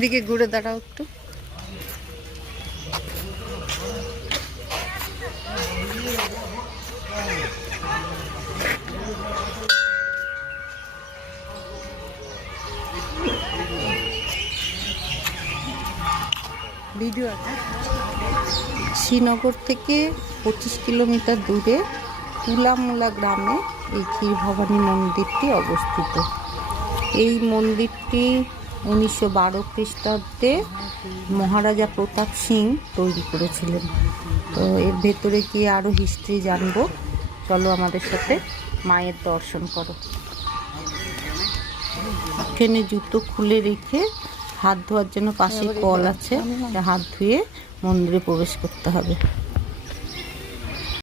দিকে ঘুরে দাঁড়াও একটু। ভিডিও শ্রীনগর থেকে 25 কিলোমিটার দূরে তুলামুলা গ্রামে এই ক্ষীর ভবানী মন্দিরটি অবস্থিত। এই মন্দিরটি 1912 খ্রিস্টাব্দে মহারাজা প্রতাপ সিং তৈরি করেছিলেন। তো এর ভেতরে গিয়ে আরও হিস্ট্রি জানবো। চলো আমাদের সাথে, মায়ের দর্শন করো। এখানে জুতো খুলে রেখে হাত ধোয়ার জন্য পাশে কল আছে, হাত ধুয়ে মন্দিরে প্রবেশ করতে হবে।